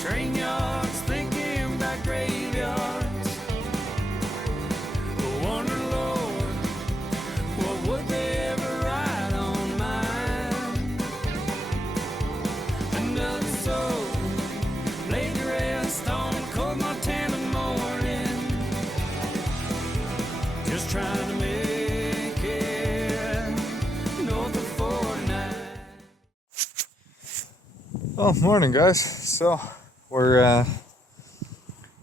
train yards, thinking about graveyards. I wonder, Lord, what would they ever write on mine? Another soul laid to rest on cold Montana morning, just trying to make it north of 49. Well, morning guys. So we're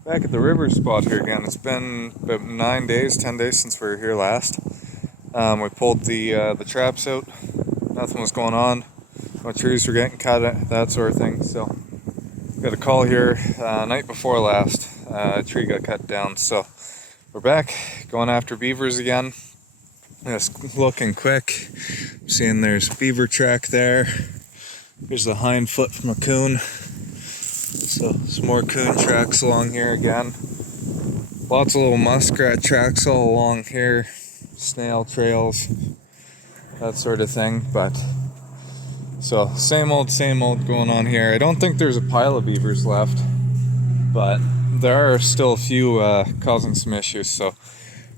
back at the river spot here again. It's been about 10 days since we were here last. We pulled the traps out. Nothing was going on. No trees were getting cut, that sort of thing. So got a call here night before last. A tree got cut down. So we're back going after beavers again. Just looking quick. Seeing there's beaver track there. Here's the hind foot from a coon. So some more coon tracks along here again. Lots of little muskrat tracks all along here. Snail trails, that sort of thing. But so same old going on here. I don't think there's a pile of beavers left, but there are still a few causing some issues. So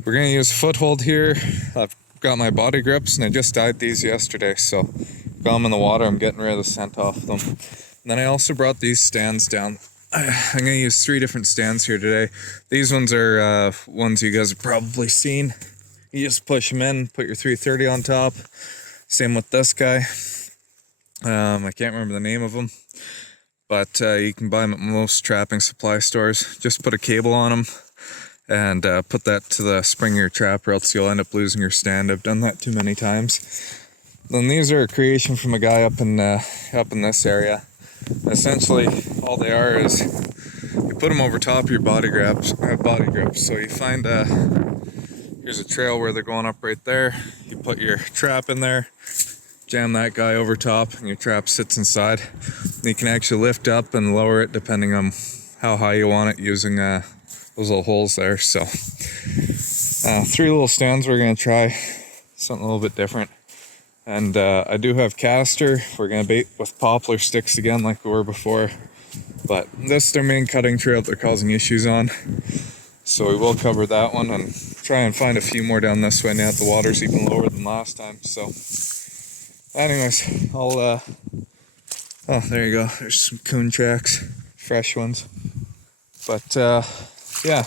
we're gonna use foothold here. I've got my body grips and I just dyed these yesterday, so got them in the water. I'm getting rid of the scent off them. And then I also brought these stands down. I'm going to use 3 different stands here today. These ones are ones you guys have probably seen. You just push them in, put your 330 on top. Same with this guy. I can't remember the name of them, but you can buy them at most trapping supply stores. Just put a cable on them and put that to the spring of your trap, or else you'll end up losing your stand. I've done that too many times. Then these are a creation from a guy up in this area. Essentially, all they are is you put them over top of your body grips. So you find here's a trail where they're going up right there. You put your trap in there, jam that guy over top, and your trap sits inside. And you can actually lift up and lower it depending on how high you want it using those little holes there. So 3 little stands. We're gonna try something a little bit different. And I do have caster. We're going to bait with poplar sticks again like we were before. But this is their main cutting trail they're causing issues on. So we will cover that one and try and find a few more down this way now that the water's even lower than last time. So anyways, I'll... oh, there you go. There's some coon tracks. Fresh ones. But yeah,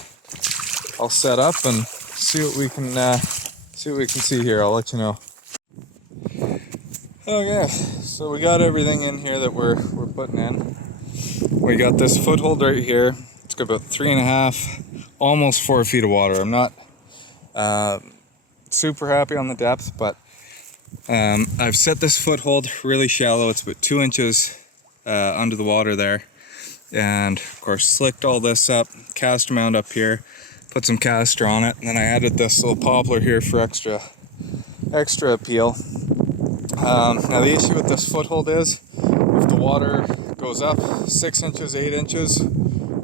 I'll set up and see what we can see here. I'll let you know. Okay, so we got everything in here that we're putting in. We got this foothold right here. It's got about 3.5, almost 4 feet of water. I'm not super happy on the depth, but I've set this foothold really shallow. It's about 2 inches under the water there. And of course slicked all this up, caster mound up here, put some caster on it, and then I added this little poplar here for extra appeal. Now the issue with this foothold is if the water goes up 6 inches, 8 inches,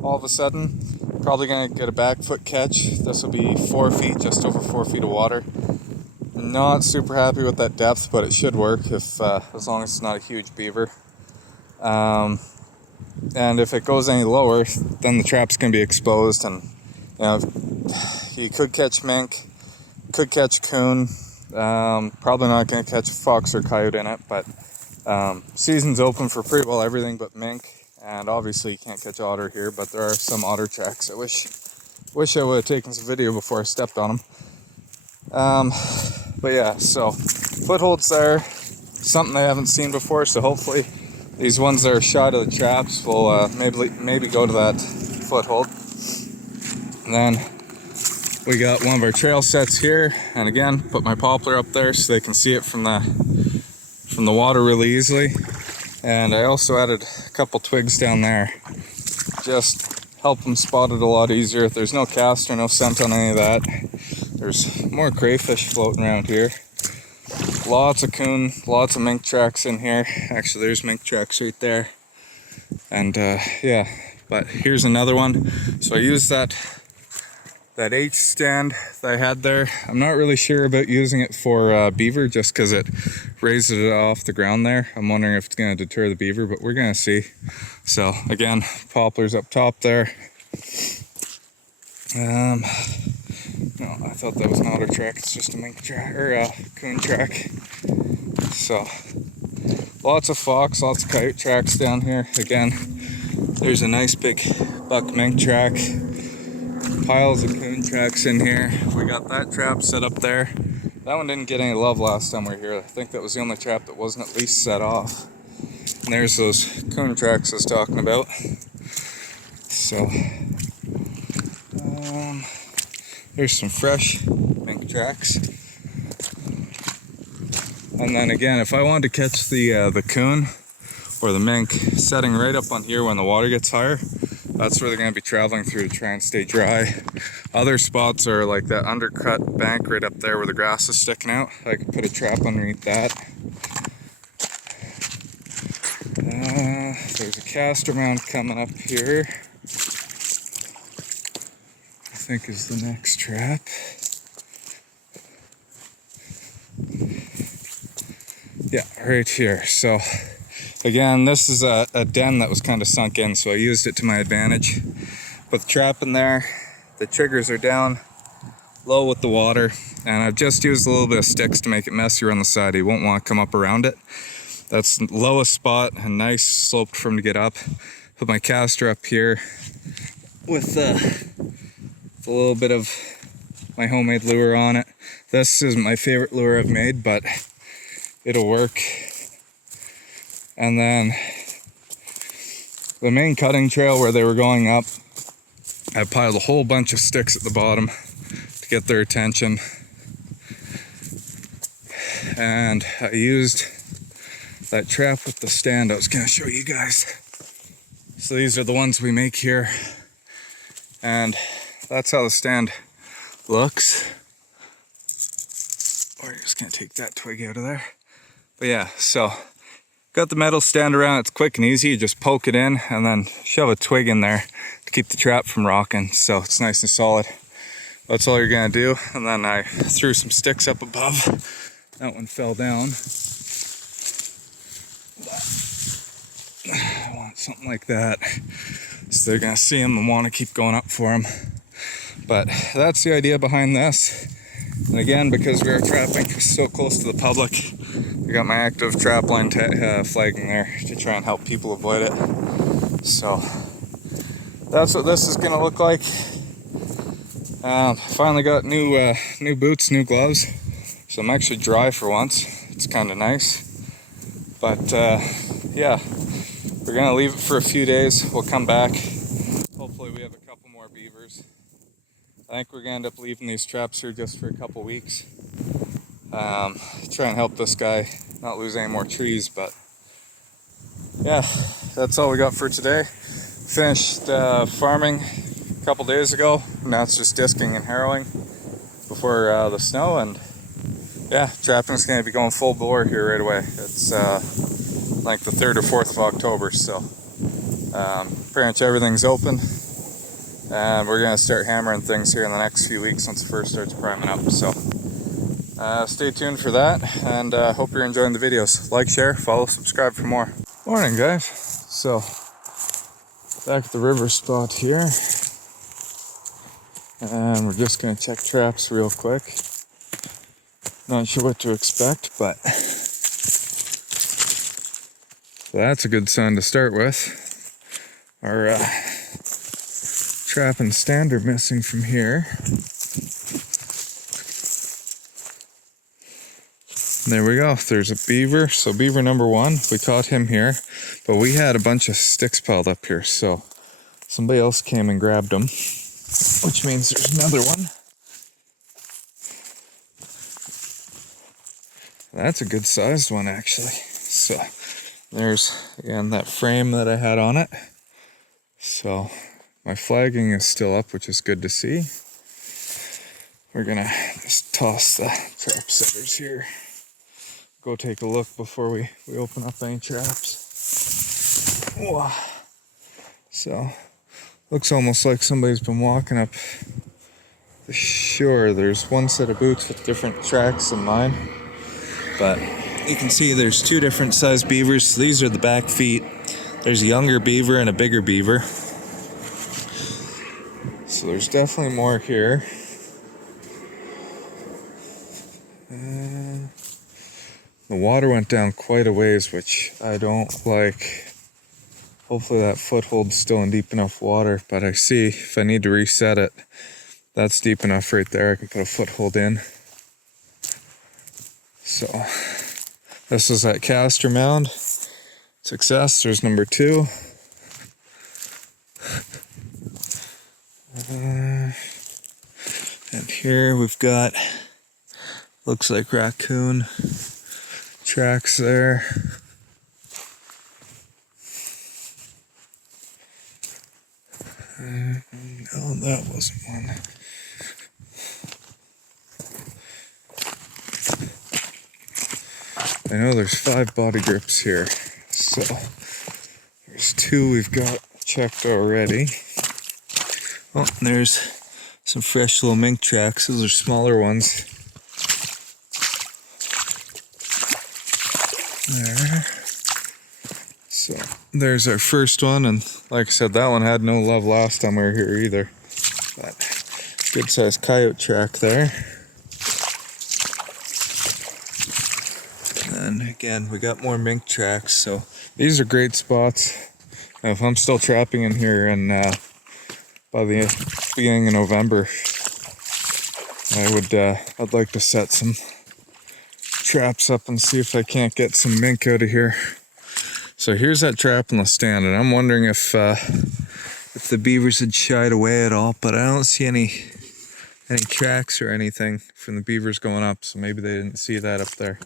all of a sudden, probably going to get a back foot catch. This will be 4 feet, just over 4 feet of water. Not super happy with that depth, but it should work if as long as it's not a huge beaver. And if it goes any lower, then the trap's going to be exposed, and you know, you could catch mink, could catch coon. Probably not going to catch a fox or coyote in it, but season's open for pretty well everything but mink, and obviously you can't catch otter here, but there are some otter tracks. I wish I would have taken some video before I stepped on them. But yeah, so footholds there, something I haven't seen before, so hopefully these ones that are shot of the traps will maybe go to that foothold. And then we got one of our trail sets here, and again, put my poplar up there so they can see it from the water really easily. And I also added a couple twigs down there, just help them spot it a lot easier. If there's no caster, no scent on any of that. There's more crayfish floating around here. Lots of coon, lots of mink tracks in here. Actually, there's mink tracks right there. And yeah, but here's another one. So I used that that H stand that I had there. I'm not really sure about using it for beaver just because it raises it off the ground there. I'm wondering if it's going to deter the beaver, but we're going to see. So again, poplars up top there. No, I thought that was an otter track. It's just a mink track or a coon track. So lots of fox, lots of coyote tracks down here. Again, there's a nice big buck mink track. Piles of coon tracks in here. We got that trap set up there. That one didn't get any love last time we were here. I think that was the only trap that wasn't at least set off. And there's those coon tracks I was talking about. So, there's some fresh mink tracks. And then again, if I wanted to catch the coon or the mink setting right up on here when the water gets higher, that's where they're going to be traveling through to try and stay dry. Other spots are like that undercut bank right up there where the grass is sticking out. I could put a trap underneath that. There's a castor mound coming up here. I think is the next trap. Yeah, right here. So again, this is a den that was kind of sunk in, so I used it to my advantage. Put the trap in there. The triggers are down low with the water, and I've just used a little bit of sticks to make it messier on the side. You won't want to come up around it. That's the lowest spot, a nice slope for him to get up. Put my caster up here with a little bit of my homemade lure on it. This isn't my favorite lure I've made, but it'll work. And then the main cutting trail where they were going up, I piled a whole bunch of sticks at the bottom to get their attention. And I used that trap with the stand I was going to show you guys. So these are the ones we make here. And that's how the stand looks. Or you're just going to take that twig out of there. But yeah, so got the metal stand around. It's quick and easy. You just poke it in and then shove a twig in there to keep the trap from rocking. So it's nice and solid. That's all you're going to do. And then I threw some sticks up above. That one fell down. I want something like that. So they're going to see them and want to keep going up for them. But that's the idea behind this. And again, because we are trapping so close to the public, I got my active trap line flagging there to try and help people avoid it. So that's what this is going to look like. Finally got new boots, new gloves. So I'm actually dry for once. It's kind of nice. But yeah, we're going to leave it for a few days. We'll come back. Hopefully we have a couple more beavers. I think we're going to end up leaving these traps here just for a couple weeks. Try and help this guy not lose any more trees, but yeah, that's all we got for today. Finished farming a couple days ago. Now it's just disking and harrowing before the snow, and yeah, trapping's going to be going full bore here right away. It's like the 3rd or 4th of October, so pretty much everything's open. And we're going to start hammering things here in the next few weeks once the fur starts priming up. So stay tuned for that, and hope you're enjoying the videos. Like, share, follow, subscribe for more. Morning, guys. So back at the river spot here, and we're just going to check traps real quick. Not sure what to expect, but that's a good sign to start with. Our trap and stand are missing from here. There we go. There's a beaver. So beaver number 1, we caught him here, but we had a bunch of sticks piled up here, so somebody else came and grabbed them, which means there's another one. That's a good sized one, actually. So there's again that frame that I had on it. So my flagging is still up, which is good to see. We're gonna just toss the trap setters here. Go take a look before we open up any traps. Whoa. So looks almost like somebody's been walking up Sure, there's one set of boots with different tracks than mine, but you can see there's two different size beavers. These are the back feet. There's a younger beaver and a bigger beaver. So there's definitely more here. The water went down quite a ways, which I don't like. Hopefully that foothold's still in deep enough water, but I see if I need to reset it, that's deep enough right there. I can put a foothold in. So this is that caster mound. Success, there's number 2. And here we've got, looks like raccoon tracks there. No, that wasn't one. I know there's 5 body grips here, so there's 2 we've got checked already. Oh, and there's some fresh little mink tracks. Those are smaller ones. There. So there's our first one, and like I said, that one had no love last time we were here either. But good sized coyote track there. And again, we got more mink tracks, so these are great spots. If I'm still trapping in here, and by the beginning of November, I'd like to set some traps up and see if I can't get some mink out of here. So here's that trap in the stand, and I'm wondering if the beavers had shied away at all, but I don't see any tracks or anything from the beavers going up, so maybe they didn't see that up there.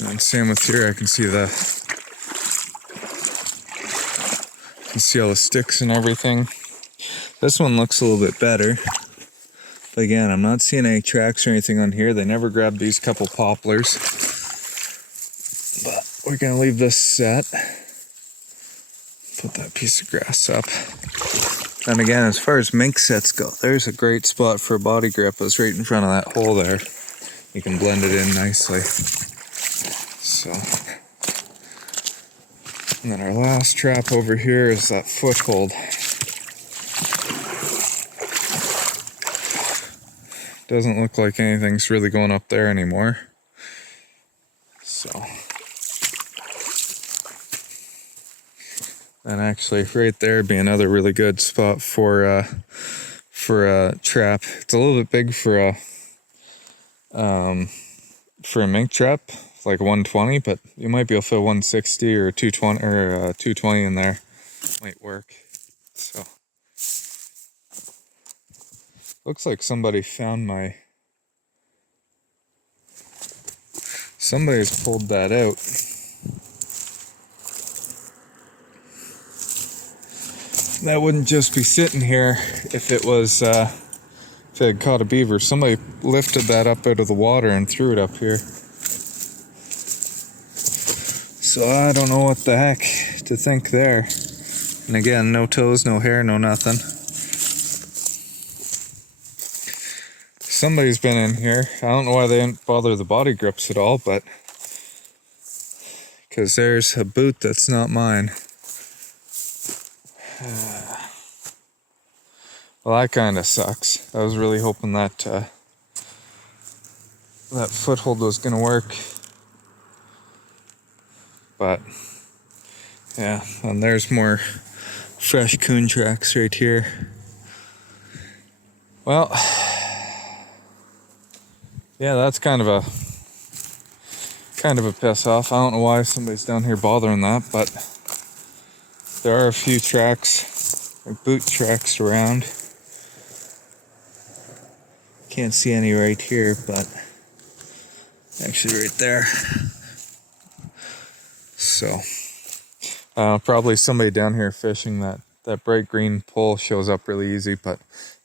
And same with here, I can see all the sticks and everything. This one looks a little bit better. But again, I'm not seeing any tracks or anything on here. They never grabbed these couple poplars. But we're gonna leave this set. Put that piece of grass up. And again, as far as mink sets go, there's a great spot for a body grip. It's right in front of that hole there. You can blend it in nicely. So, and then our last trap over here is that foothold. Doesn't look like anything's really going up there anymore. So, and actually right there would be another really good spot for a trap. It's a little bit big for a mink trap, like 120, but you might be able to fit 160 or 220 or 220 in there. Might work. So looks like somebody's pulled that out. That wouldn't just be sitting here if it had caught a beaver. Somebody lifted that up out of the water and threw it up here. So I don't know what the heck to think there. And again, no toes, no hair, no nothing. Somebody's been in here. I don't know why they didn't bother the body grips at all, but because there's a boot that's not mine. Well, that kind of sucks. I was really hoping that that foothold was going to work. But yeah, and there's more fresh coon tracks right here. Well, yeah, that's kind of a piss off. I don't know why somebody's down here bothering that, but there are a few tracks, like boot tracks around. Can't see any right here, but actually right there. So probably somebody down here fishing. That bright green pole shows up really easy, but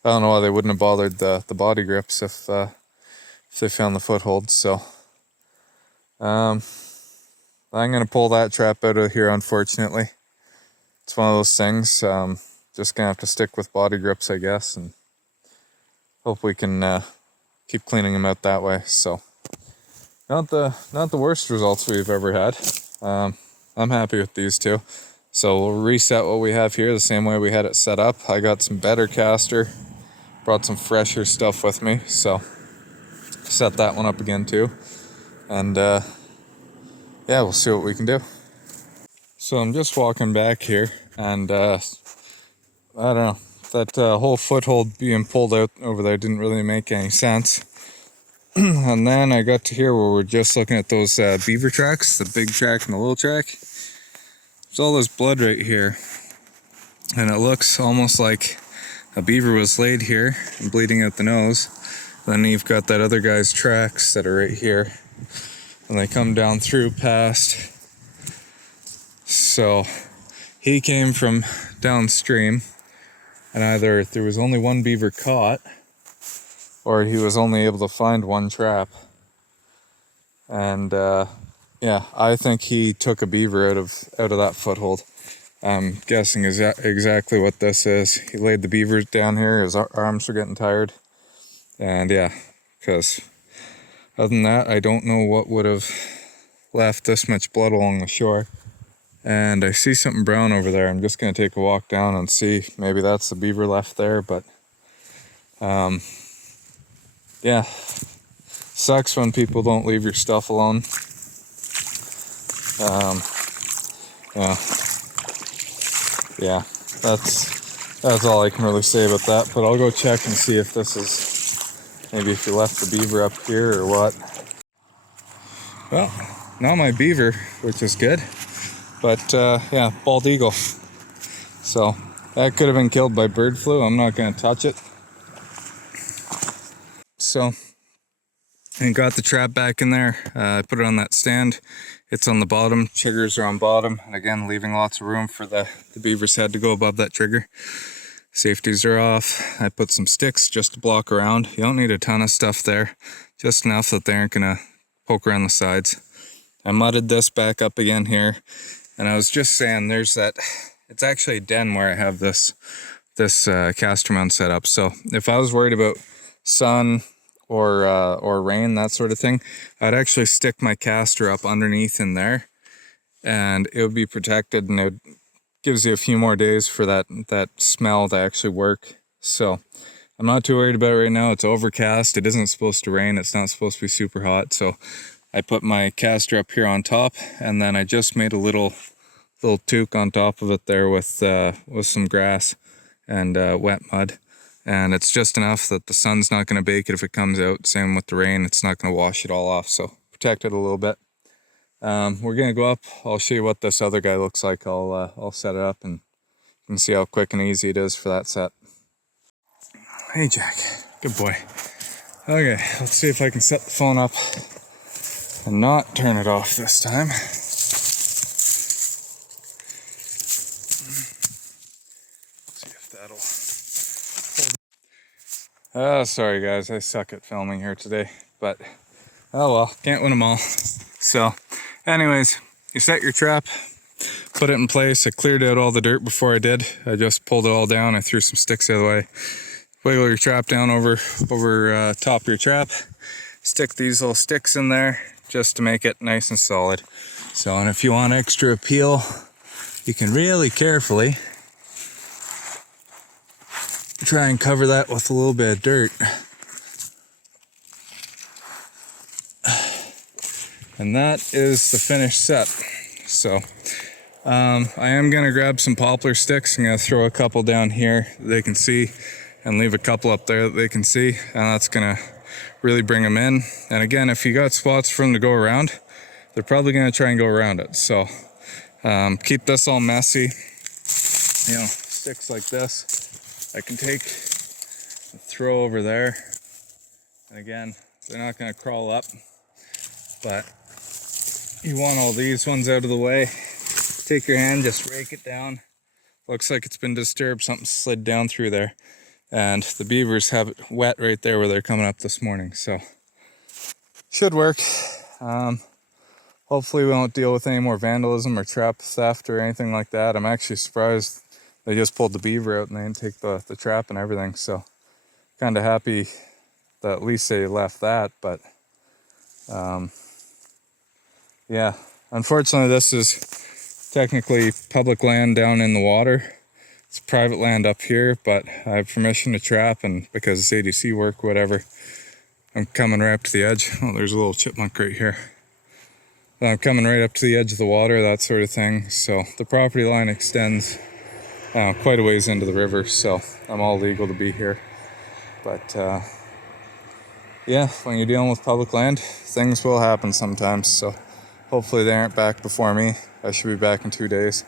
I don't know why they wouldn't have bothered the body grips if they found the foothold. So I'm gonna pull that trap out of here, unfortunately. it's one of those things. Just gonna have to stick with body grips, I guess, and hope we can keep cleaning them out that way. So not the worst results we've ever had. I'm happy with these two. So we'll reset what we have here the same way we had it set up. I got some better caster, brought some fresher stuff with me, so set that one up again too. And yeah, we'll see what we can do. So I'm just walking back here, and I don't know, that whole foothold being pulled out over there didn't really make any sense. And then I got to here where we're just looking at those beaver tracks, the big track and the little track. There's all this blood right here, and it looks almost like a beaver was laid here and bleeding out the nose. Then you've got that other guy's tracks that are right here, and they come down through past. So he came from downstream, and either there was only one beaver caught, or he was only able to find one trap. And yeah, I think he took a beaver out of that foothold. I'm guessing is exactly what this is. He laid the beavers down here. His arms were getting tired, and yeah, because other than that, I don't know what would have left this much blood along the shore. And I see something brown over there. I'm just gonna take a walk down and see. Maybe that's the beaver left there, but yeah, sucks when people don't leave your stuff alone. Yeah, that's all I can really say about that. But I'll go check and see if this is, maybe if you left the beaver up here or what. Well, not my beaver, which is good. But yeah, bald eagle. So that could have been killed by bird flu. I'm not going to touch it. So I got the trap back in there. I put it on that stand. It's on the bottom. Triggers are on bottom. And again, leaving lots of room for the beaver's head to go above that trigger. Safeties are off. I put some sticks just to block around. You don't need a ton of stuff there. Just enough that they aren't going to poke around the sides. I mudded this back up again here. And I was just saying, there's that, it's actually a den where I have this caster mount set up. So if I was worried about sun or rain, that sort of thing, I'd actually stick my caster up underneath in there, and it would be protected, and it gives you a few more days for that smell to actually work. So I'm not too worried about it right now. It's overcast. It isn't supposed to rain. It's not supposed to be super hot. So I put my caster up here on top, and then I just made a little toque on top of it there with some grass and wet mud. And it's just enough that the sun's not going to bake it if it comes out. Same with the rain, it's not going to wash it all off. So protect it a little bit. We're going to go up. I'll show you what this other guy looks like. I'll set it up, and you can see how quick and easy it is for that set. Hey Jack, good boy. Okay, let's see if I can set the phone up and not turn it off this time. See if that'll hold. Sorry guys, I suck at filming here today, but oh well, can't win them all. So anyways, you set your trap, put it in place. I cleared out all the dirt before I did. I just pulled it all down. I threw some sticks out of the way. Wiggle your trap down over top of your trap. Stick these little sticks in there just to make it nice and solid. So, and if you want extra appeal, you can really carefully try and cover that with a little bit of dirt. And that is the finished set. So I am going to grab some poplar sticks. I'm going to throw a couple down here that they can see, and leave a couple up there that they can see, and that's going to really bring them in. And again, if you got spots for them to go around, they're probably going to try and go around it. So keep this all messy. You know, sticks like this I can take and throw over there. And again, they're not going to crawl up, but you want all these ones out of the way. Take your hand, just rake it down. Looks like it's been disturbed. Something slid down through there. And the beavers have it wet right there where they're coming up this morning. So should work. Hopefully hopefully we won't deal with any more vandalism or trap theft or anything like that. I'm actually surprised they just pulled the beaver out and they didn't take the trap and everything. So kind of happy that at least they left that. But yeah, unfortunately this is technically public land down in the water. It's private land up here, but I have permission to trap, and because it's ADC work, whatever, I'm coming right up to the edge. Oh, there's a little chipmunk right here. I'm coming right up to the edge of the water, that sort of thing. So the property line extends quite a ways into the river, so I'm all legal to be here. But yeah, when you're dealing with public land, things will happen sometimes. So hopefully they aren't back before me. I should be back in 2 days.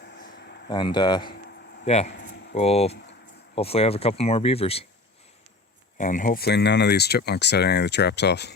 And yeah, we'll hopefully have a couple more beavers. And hopefully none of these chipmunks set any of the traps off.